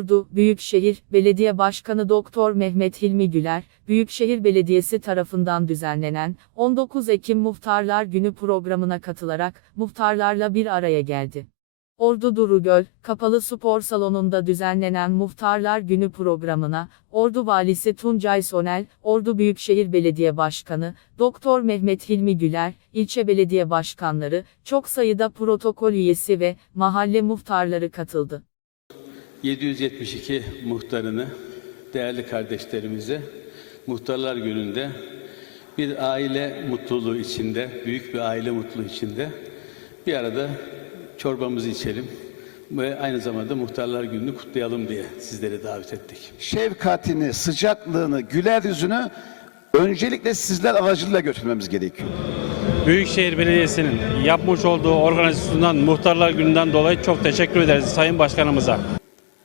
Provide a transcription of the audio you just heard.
Ordu Büyükşehir Belediye Başkanı Doktor Mehmet Hilmi Güler, Büyükşehir Belediyesi tarafından düzenlenen 19 Ekim Muhtarlar Günü programına katılarak muhtarlarla bir araya geldi. Ordu Durugöl, Kapalı Spor Salonu'nda düzenlenen Muhtarlar Günü programına, Ordu Valisi Tuncay Sonel, Ordu Büyükşehir Belediye Başkanı, Doktor Mehmet Hilmi Güler, ilçe belediye başkanları, çok sayıda protokol üyesi ve mahalle muhtarları katıldı. 772 muhtarını, değerli kardeşlerimize Muhtarlar Günü'nde bir aile mutluluğu içinde, büyük bir aile mutluluğu içinde bir arada çorbamızı içelim ve aynı zamanda Muhtarlar Günü'nü kutlayalım diye sizleri davet ettik. şefkatini, sıcaklığını, güler yüzünü öncelikle sizler aracılığıyla götürmemiz gerekiyor. Büyükşehir Belediyesi'nin yapmış olduğu organizasyondan, muhtarlar gününden dolayı çok teşekkür ederiz Sayın Başkanımıza.